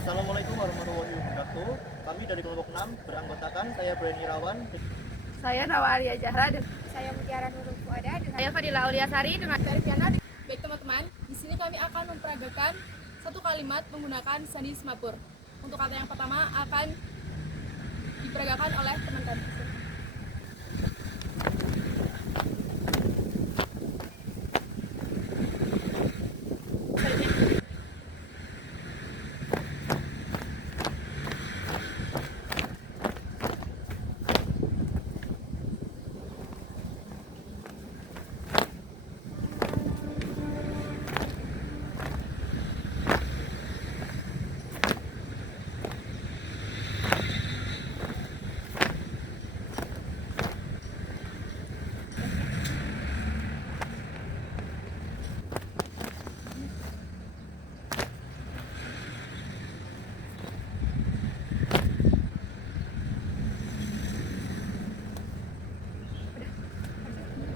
Assalamualaikum warahmatullahi wabarakatuh. Kami dari kelompok 6 beranggotakan saya Brian Irawan. Saya Nawalia Zahra dan Saya Mutiara Nurul Fuada dengan saya Fadila Auliasari dengan Fiana. Baik teman-teman, di sini kami akan memperagakan satu kalimat menggunakan sandi semapur. Untuk kata yang pertama akan diperagakan oleh teman kami.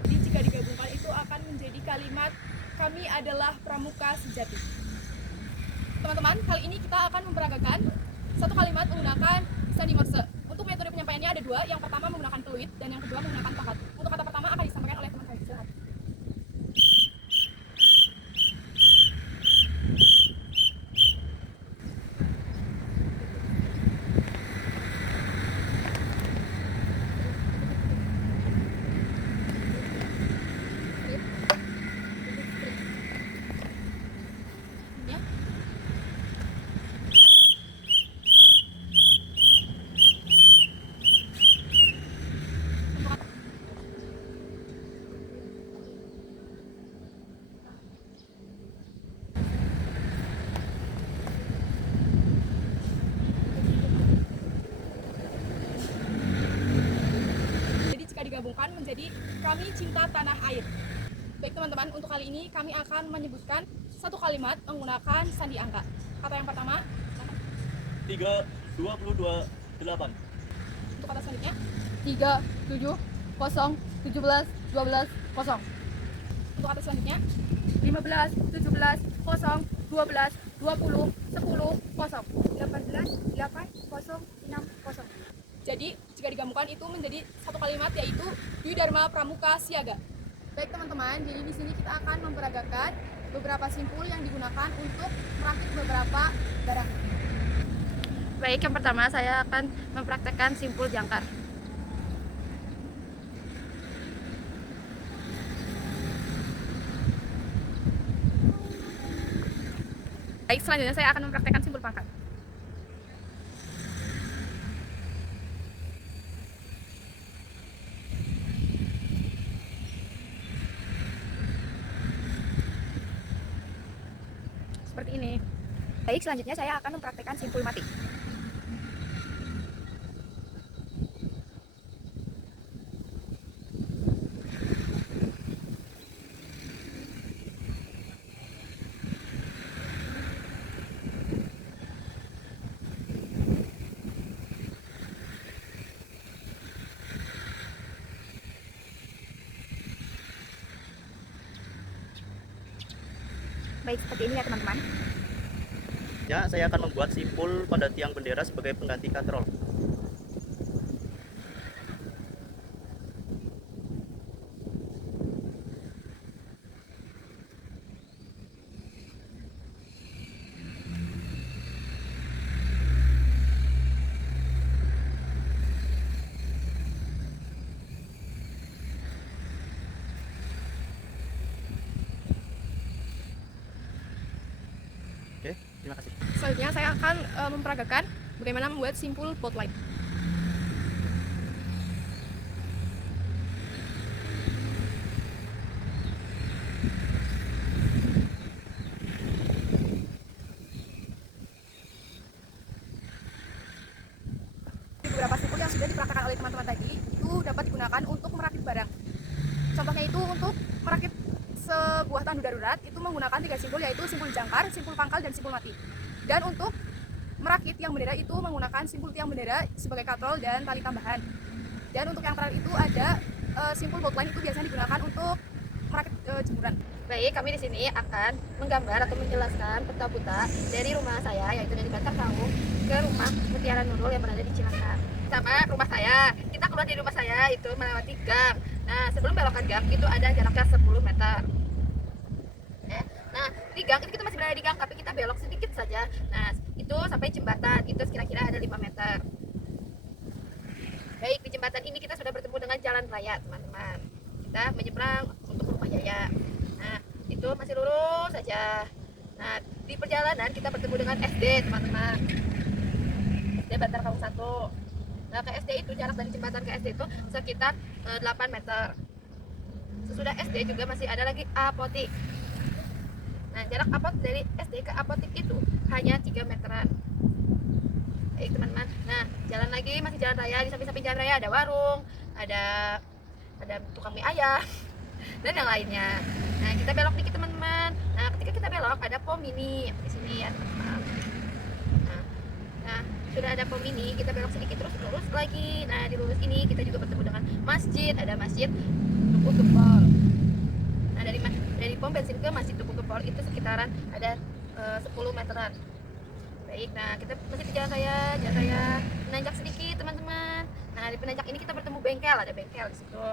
Jadi jika digabungkan itu akan menjadi kalimat kami adalah pramuka sejati. Teman-teman, kali ini kita akan memperagakan satu kalimat menggunakan sandi morse. Untuk metode penyampaiannya ada dua, yang pertama menggunakan peluit dan yang kedua menggunakan tongkat. Untuk kata pertama akan disampaikan oleh teman kami. Silakan. Ya. Jadi jika digabungkan menjadi kami cinta tanah air. Baik teman-teman, untuk kali ini kami akan menyebutkan satu kalimat menggunakan sandi angka. Kata yang pertama, 3, 22, 8. untuk kata selanjutnya 3, 7, 0, 17, 12, 0. Untuk kata selanjutnya 15, 17, 0, 12, 20, 10, 0. 18, 8, 0, 6, 0. Jadi jika digabungkan itu menjadi satu kalimat yaitu Dwi Dharma Pramuka Siaga. Baik teman-teman, jadi di sini kita akan memperagakan beberapa simpul yang digunakan untuk merakit beberapa barang. Baik, yang pertama saya akan mempraktekkan simpul jangkar. Baik, selanjutnya saya akan mempraktekkan simpul pangkat. Seperti ini. Baik, selanjutnya saya akan mempraktekkan simpul mati. Baik, seperti ini ya teman-teman. Ya, saya akan membuat simpul pada tiang bendera sebagai pengganti katrol. Oke, terima kasih. Selanjutnya saya akan memperagakan bagaimana membuat simpul spotlight. Beberapa simpul yang sudah dipraktekkan oleh teman-teman tadi itu dapat digunakan untuk merakit barang. Contohnya itu untuk merakit sebuah tandu darurat itu menggunakan 3 simpul, yaitu simpul jangkar, simpul pangkal, dan simpul mati. Dan untuk merakit tiang bendera itu menggunakan simpul tiang bendera sebagai katrol dan tali tambahan. Dan untuk yang terakhir itu ada simpul boutline, itu biasanya digunakan untuk merakit jemuran. Baik, kami di sini akan menggambar atau menjelaskan peta buta dari rumah saya, yaitu dari Bantar Kaung ke rumah Mutiara Nurul yang berada di Cilangkap. Sama rumah saya, kita keluar dari rumah saya itu melewati gang. Nah, sebelum belokan gang itu ada jaraknya 10 meter. Nah, di gang itu kita masih berada di gang, tapi kita belok sedikit saja. Nah, itu sampai jembatan, itu kira-kira ada 5 meter. Baik, di jembatan ini kita sudah bertemu dengan jalan raya, teman-teman. Kita menyeberang untuk rumah Jaya. Nah, itu masih lurus saja. Nah, di perjalanan kita bertemu dengan SD, teman-teman. SD Bantar Kaung 1. Nah, ke SD itu jarak dari jembatan ke SD itu sekitar 8 meter. Sesudah SD juga masih ada lagi apotik. Nah, jarak apotik dari SD ke apotik itu hanya 3 meteran. Baik, teman-teman. Nah, jalan lagi masih jalan raya, di samping-samping jalan raya ada warung, ada tukang mie ayam dan yang lainnya. Nah, kita belok dikit, teman-teman. Nah, ketika kita belok ada pom mini di sini ya, teman-teman. Nah, sudah ada pom mini, kita belok sedikit terus lurus lagi. Nah, di lurus ini kita juga bertemu dengan masjid, ada masjid Tugu Gempol. Nah, dari pom bensin ke masjid Tugu Gempol itu sekitaran ada 10 meteran. Baik, nah kita masih di jalan raya menanjak sedikit, teman-teman. Nah, di penanjak ini kita bertemu bengkel, ada bengkel di situ.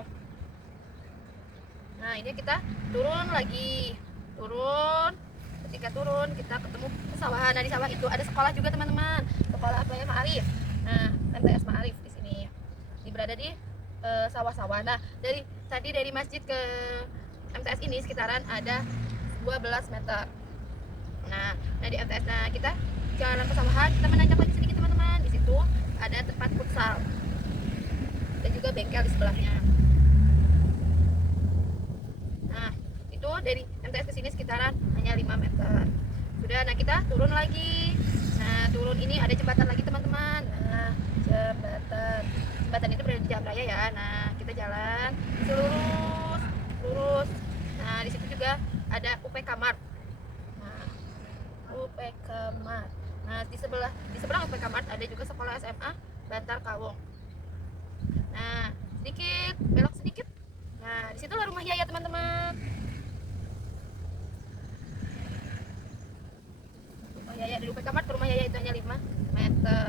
Nah, ini kita turun lagi, ketika turun kita ketemu pesawahan. Nah, di sawah itu ada sekolah juga, teman-teman, sekolah apa ya, Ma'arif. Nah, MTS Ma'arif di sini, berada di sawah-sawah. Nah, dari masjid ke MTS ini sekitaran ada 12 meter. Nah, di MTS, nah kita jalan pesawahan, kita menanjak lagi sedikit, teman-teman. Di situ ada tempat futsal dan juga bengkel di sebelahnya. Nah, itu dari MTS ke sini sekitaran hanya 5 meter. Sudah, nah kita turun lagi. Nah, turun ini ada jembatan lagi, teman-teman. Nah, jembatan itu berada di jalan raya ya. Nah, kita jalan lurus. Nah, di situ juga ada UPK Mart. UPK Mart. Nah, di seberang UPK Mart ada juga sekolah SMA Bantar Kaung. Nah, belok sedikit. Nah, disitulah rumah Yaya, teman-teman. Rumah Yaya, dari UPK Mart ke rumah Yaya itu hanya 5 meter.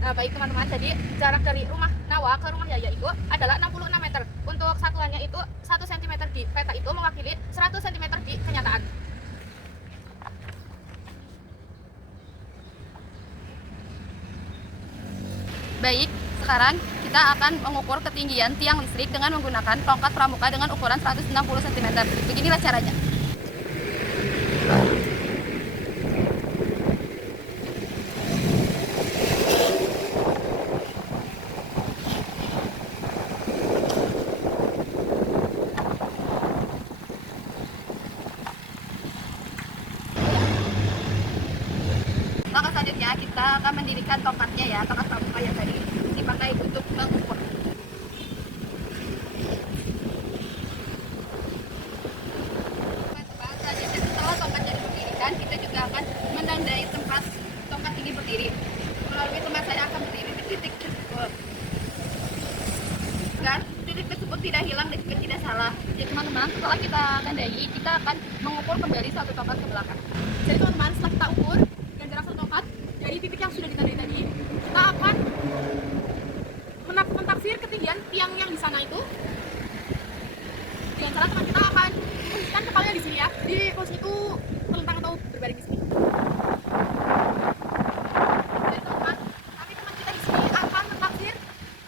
Nah, baik, teman-teman, jadi jarak dari rumah Nawa ke rumah Yaya itu adalah 66 meter. Untuk satuannya itu 1 cm di peta itu mewakili 100 cm di kenyataan. Baik, sekarang kita akan mengukur ketinggian tiang listrik dengan menggunakan tongkat pramuka dengan ukuran 160 cm. Beginilah caranya. Langkah selanjutnya kita akan mendirikan tongkatnya ya, tongkat pramuka yang tadi dipakai untuk mengukur. Selanjutnya setelah tongkatnya didirikan, kita juga akan menandai tempat tongkat ini berdiri. Melalui tempat saya akan berdiri di titik tersebut. Agar titik tersebut tidak hilang dan juga tidak salah. Jadi teman-teman, setelah kita tandai, kita akan mengukur kembali satu tongkat ke belakang. Jadi teman-teman, setelah kita ukur dan jarak satu tongkat dari titik yang sudah ditandai tadi, kita akan mentaksir ketinggian tiang yang di sana itu. Dengan cara teman kita akan posisikan kepalanya di sini ya. Di posisi itu terlentang atau berbaring di sini. Jadi teman-teman, nanti teman kita di sini akan mentaksir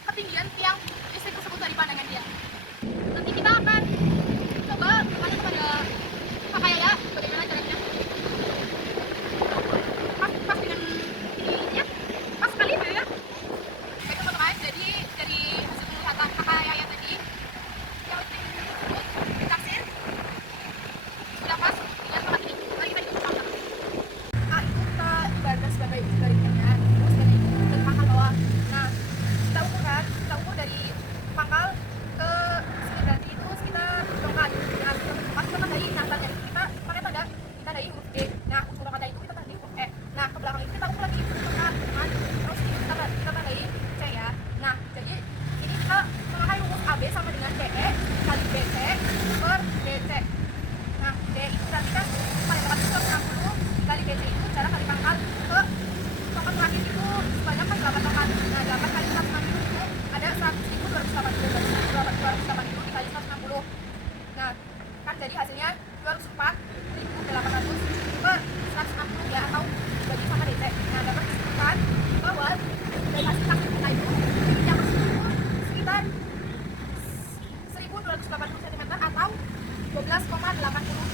ketinggian tiang listrik tersebut dari pandangan dia. Nanti kita akan coba bertanya kepada Kakak Yaya bagaimana caranya. 11,80